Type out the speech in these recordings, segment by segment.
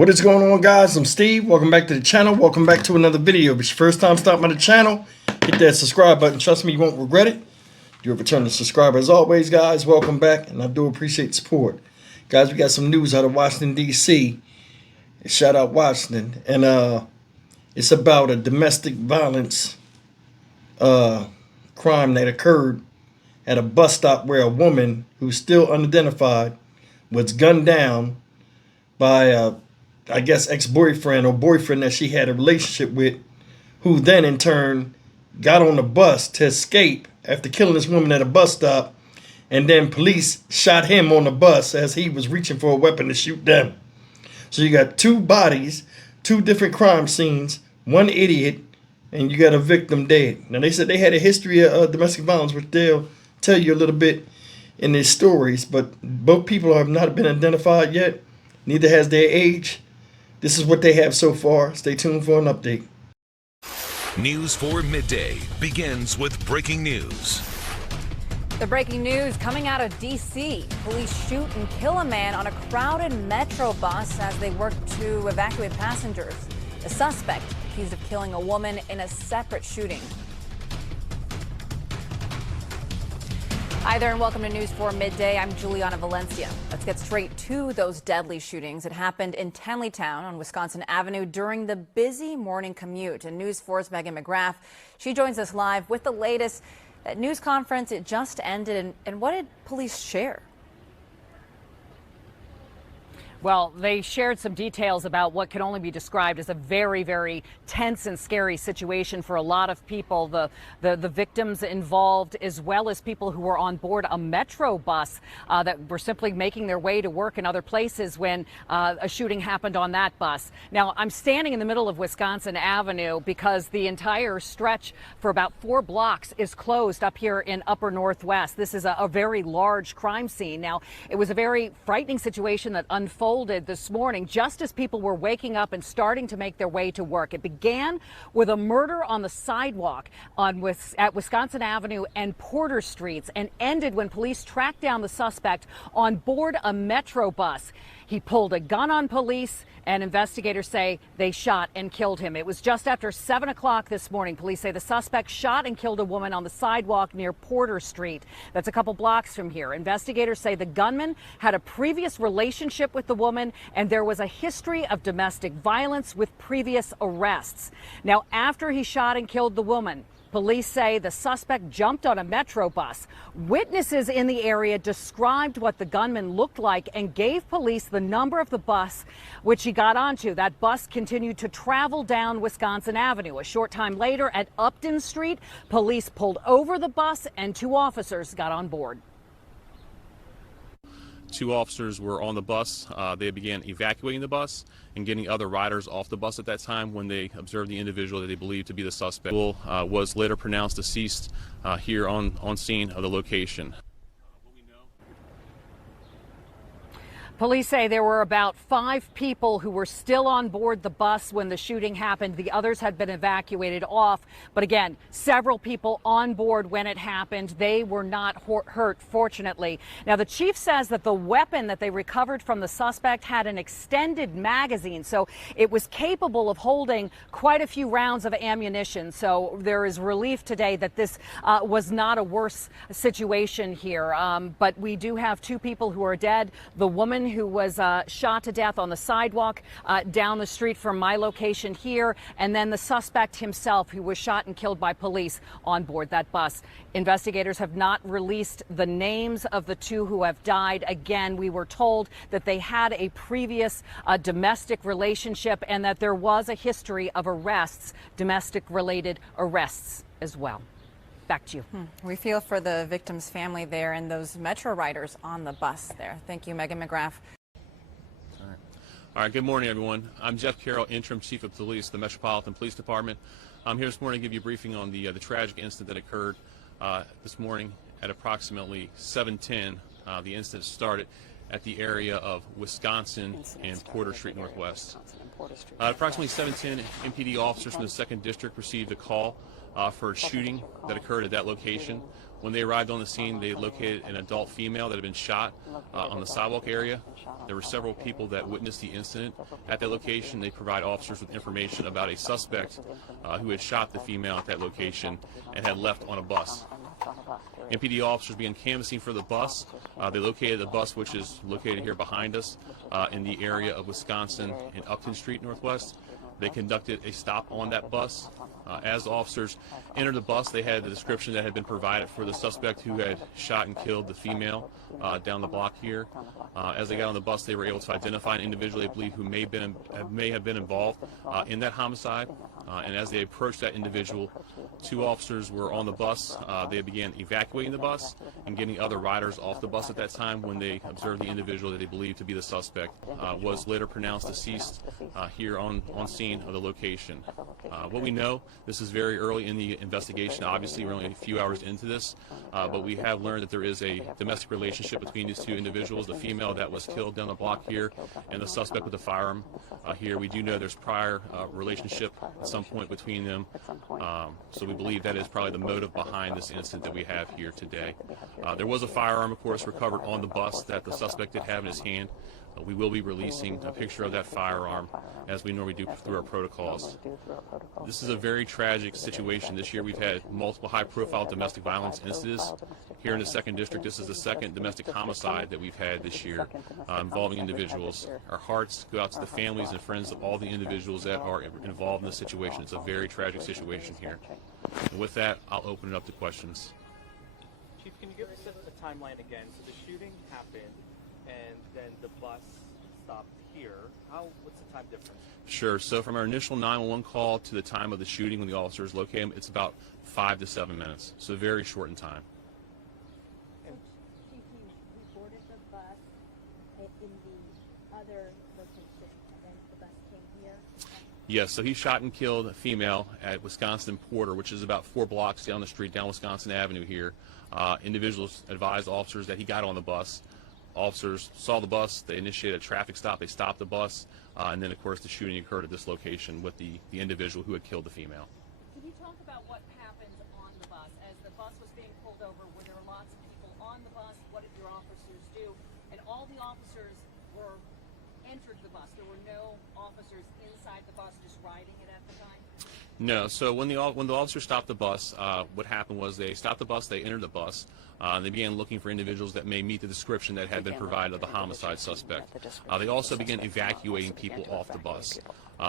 What is going on, guys? I'm Steve. Welcome back to the channel. Welcome back to another video. If it's your first time stopping by the channel, hit that subscribe button. Trust me, you won't regret it. You're a returning subscriber. As always, guys, welcome back, and I do appreciate support. Guys, we got some news out of Washington, D.C. Shout out Washington. And it's about a domestic violence crime that occurred at a bus stop where a woman who's still unidentified was gunned down by I guess ex-boyfriend or boyfriend that she had a relationship with, who then in turn got on the bus to escape after killing this woman at a bus stop, and then police shot him on the bus as he was reaching for a weapon to shoot them. So you got two bodies, two different crime scenes, one idiot, and you got a victim dead. Now they said they had a history of domestic violence, which they'll tell you a little bit in their stories, but both people have not been identified yet. Neither has their age. This is what they have so far. Stay tuned for an update. News 4 Midday begins with breaking news. The breaking news coming out of D.C. Police shoot and kill a man on a crowded metro bus as they work to evacuate passengers. The suspect accused of killing a woman in a separate shooting. Hi there and welcome to News 4 Midday. I'm Juliana Valencia. Let's get straight to those deadly shootings. It happened in Tenleytown on Wisconsin Avenue during the busy morning commute. And News 4's Megan McGrath, she joins us live with the latest. That news conference, it just ended, and what did police share? Well, they shared some details about what can only be described as a very, very tense and scary situation for a lot of people, the victims involved, as well as people who were on board a metro bus that were simply making their way to work in other places when a shooting happened on that bus. Now, I'm standing in the middle of Wisconsin Avenue because the entire stretch for about 4 blocks is closed up here in Upper Northwest. This is a very large crime scene. Now, it was a very frightening situation that unfolded this morning just as people were waking up and starting to make their way to work. It began with a murder on the sidewalk at Wisconsin Avenue and Porter Streets and ended when police tracked down the suspect on board a metro bus. He pulled a gun on police, and investigators say they shot and killed him. It was just after 7 o'clock this morning. Police say the suspect shot and killed a woman on the sidewalk near Porter Street. That's a couple blocks from here. Investigators say the gunman had a previous relationship with the woman, and there was a history of domestic violence with previous arrests. Now, after he shot and killed the woman, police say the suspect jumped on a metro bus. Witnesses in the area described what the gunman looked like and gave police the number of the bus which he got onto. That bus continued to travel down Wisconsin Avenue. A short time later at Upton Street, police pulled over the bus and 2 officers got on board. 2 officers were on the bus. They began evacuating the bus and getting other riders off the bus at that time when they observed the individual that they believed to be the suspect. Was later pronounced deceased here on scene of the location. Police say there were about 5 people who were still on board the bus when the shooting happened. The others had been evacuated off. But again, several people on board when it happened. They were not hurt, fortunately. Now, the chief says that the weapon that they recovered from the suspect had an extended magazine, so it was capable of holding quite a few rounds of ammunition. So there is relief today that this was not a worse situation here. But we do have 2 people who are dead. The woman who was shot to death on the sidewalk down the street from my location here, and then the suspect himself who was shot and killed by police on board that bus. Investigators have not released the names of the 2 who have died. Again, we were told that they had a previous domestic relationship and that there was a history of arrests, domestic related arrests as well. Back to you. We feel for the victim's family there and those metro riders on the bus there. Thank you, Megan McGrath. All right, good morning, everyone. I'm Jeff Carroll, Interim Chief of Police, the Metropolitan Police Department. I'm here this morning to give you a briefing on the tragic incident that occurred this morning at approximately 7:10. The incident started at the area of Wisconsin and Porter Street Northwest. Approximately 7:10, MPD officers from the 2nd District received a call for a shooting that occurred at that location. When they arrived on the scene, they located an adult female that had been shot on the sidewalk area. There were several people that witnessed the incident at that location. They provide officers with information about a suspect who had shot the female at that location and had left on a bus. MPD officers began canvassing for the bus. They located the bus, which is located here behind us in the area of Wisconsin and Upton Street Northwest. They conducted a stop on that bus. As officers entered the bus, they had the description that had been provided for the suspect who had shot and killed the female down the block here. As they got on the bus, they were able to identify an individual they believe who may have been involved in that homicide. And as they approached that individual, 2 officers were on the bus. They began evacuating the bus and getting other riders off the bus at that time when they observed the individual that they believed to be the suspect was later pronounced deceased here on scene of the location. What we know, this is very early in the investigation. Obviously, we're only a few hours into this, but we have learned that there is a domestic relationship between these 2 individuals, the female that was killed down the block here and the suspect with the firearm here. We do know there's prior relationship at some point between them, so we believe that is probably the motive behind this incident that we have here today. There was a firearm, of course, recovered on the bus that the suspect did have in his hand. We will be releasing a picture of that firearm as we normally do through our protocols. This is a very tragic situation. This year we've had multiple high-profile domestic violence incidents. Here in the 2nd District, this is the 2nd domestic homicide that we've had this year involving individuals. Our hearts go out to the families and friends of all the individuals that are involved in this situation. It's a very tragic situation here. And with that, I'll open it up to questions. Chief, can you give us a timeline again? So the shooting happened, and then the bus stopped here. What's the time difference? Sure. So from our initial 911 call to the time of the shooting when the officers located him, it's about 5 to 7 minutes. So very short in time. Chief, he boarded the bus in the other location, and then the bus came here? Yes, so he shot and killed a female at Wisconsin Porter, which is about 4 blocks down the street, down Wisconsin Avenue here. Individuals advised officers that he got on the bus. Officers saw the bus, they initiated a traffic stop, they stopped the bus, and then of course the shooting occurred at this location with the individual who had killed the female. Can you talk about what happened on the bus? As the bus was being pulled over, were there lots of people on the bus? What did your officers do? And all the officers entered the bus. There were no officers inside the bus just riding it at the time? No. So when the officers stopped the bus, what happened was they stopped the bus, they entered the bus, and they began looking for individuals that may meet the description that had been provided of the homicide suspect. They also began evacuating people off the bus.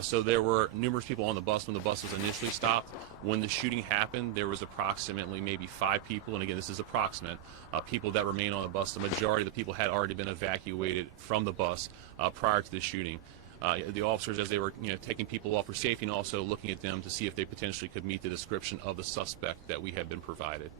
So there were numerous people on the bus when the bus was initially stopped. When the shooting happened, there was approximately maybe 5 people, and again, this is approximate, people that remain on the bus. The majority of the people had already been evacuated from the bus prior to the shooting. The officers, as they were taking people off for safety and also looking at them to see if they potentially could meet the description of the suspect that we had been provided.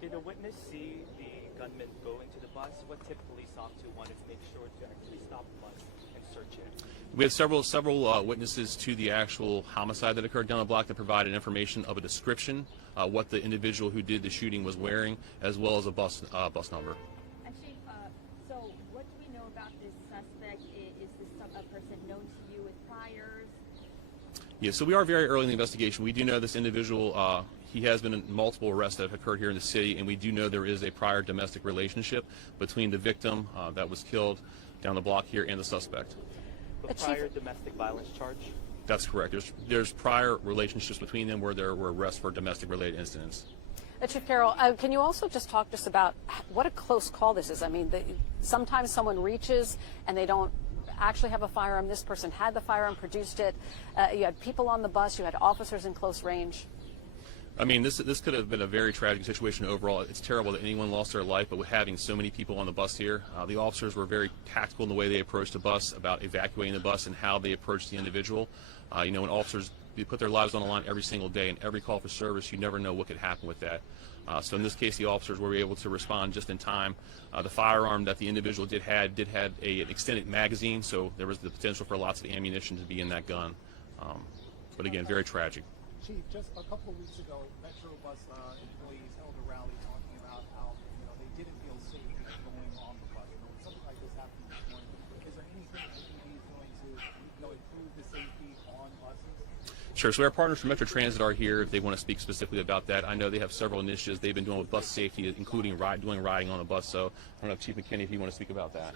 Did a witness see the gunman go into the bus? What tip police officer wanted to make sure to actually stop the bus and search it? We had several witnesses to the actual homicide that occurred down the block that provided information of a description, what the individual who did the shooting was wearing, as well as a bus number. And Chief, so what do we know about this suspect? Is this a person known to you with priors? Yeah, so we are very early in the investigation. We do know this individual, he has been in multiple arrests that have occurred here in the city, and we do know there is a prior domestic relationship between the victim that was killed down the block here and the suspect. A prior domestic violence charge? That's correct. There's prior relationships between them where there were arrests for domestic-related incidents. Chief Carroll, can you also just talk to us about what a close call this is? I mean, sometimes someone reaches and they don't actually have a firearm. This person had the firearm, produced it. You had people on the bus. You had officers in close range. I mean, this could have been a very tragic situation overall. It's terrible that anyone lost their life, but with having so many people on the bus here, the officers were very tactical in the way they approached the bus, about evacuating the bus and how they approached the individual. When officers put their lives on the line every single day, and every call for service, you never know what could happen with that. So in this case, the officers were able to respond just in time. The firearm that the individual did have an extended magazine, so there was the potential for lots of ammunition to be in that gun. But again, very tragic. Chief, just a couple of weeks ago, Metro Bus employees held a rally talking about how they didn't feel safe going on the bus. Something like this happened this morning. Is there anything that ED is doing to improve the safety on buses? Sure. So our partners from Metro Transit are here if they want to speak specifically about that. I know they have several initiatives they've been doing with bus safety, including riding on the bus. So I don't know, Chief McKinney, if you want to speak about that.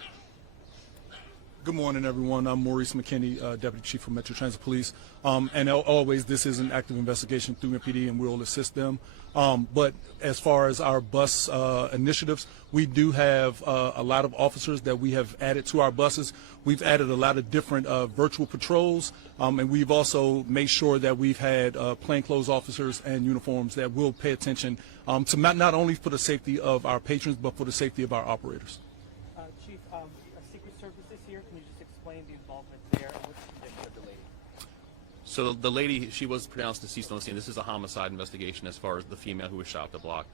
Good morning, everyone. I'm Maurice McKinney, Deputy Chief of Metro Transit Police. And always, this is an active investigation through MPD, and we'll assist them. But as far as our bus initiatives, we do have a lot of officers that we have added to our buses. We've added a lot of different virtual patrols, and we've also made sure that we've had plainclothes officers and uniforms that will pay attention to not only for the safety of our patrons, but for the safety of our operators. Chief, Secret Service is here. Can you just explain the involvement there and what's the condition of the lady? So the lady, she was pronounced deceased on the scene. This is a homicide investigation as far as the female who was shot at the block.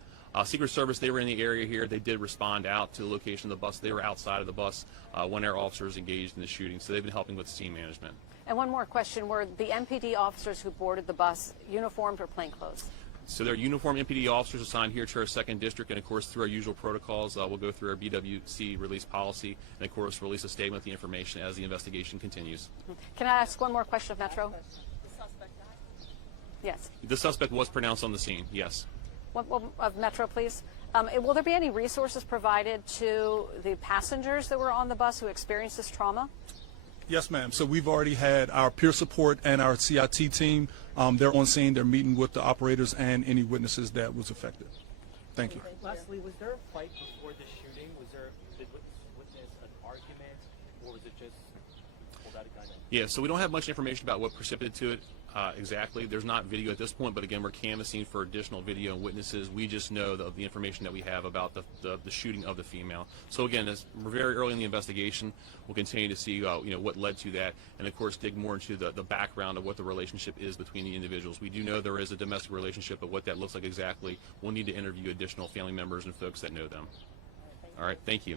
Secret Service, they were in the area here. They did respond out to the location of the bus. They were outside of the bus when our officers engaged in the shooting. So they've been helping with scene management. And one more question, were the MPD officers who boarded the bus uniformed or plainclothes? So there are uniformed MPD officers assigned here to our 2nd District, and of course through our usual protocols, we'll go through our BWC release policy, and of course release a statement with the information as the investigation continues. Can I ask one more question of Metro? Yes. The suspect was pronounced on the scene, yes. Of Metro, please. Will there be any resources provided to the passengers that were on the bus who experienced this trauma? Yes, ma'am. So we've already had our peer support and our CIT team. They're on scene. They're meeting with the operators and any witnesses that was affected. Thank you. Lastly, was there a fight before the shooting? Did witness an argument, or was it just pulled out a gun? Yeah, so we don't have much information about what precipitated to it exactly. There's not video at this point, but again, we're canvassing for additional video and witnesses. We just know the information that we have about the shooting of the female. So again, as we're very early in the investigation, we'll continue to see what led to that, and of course dig more into the background of what the relationship is between the individuals. We do know there is a domestic relationship, but what that looks like exactly, we'll need to interview additional family members and folks that know them. All right, thank you.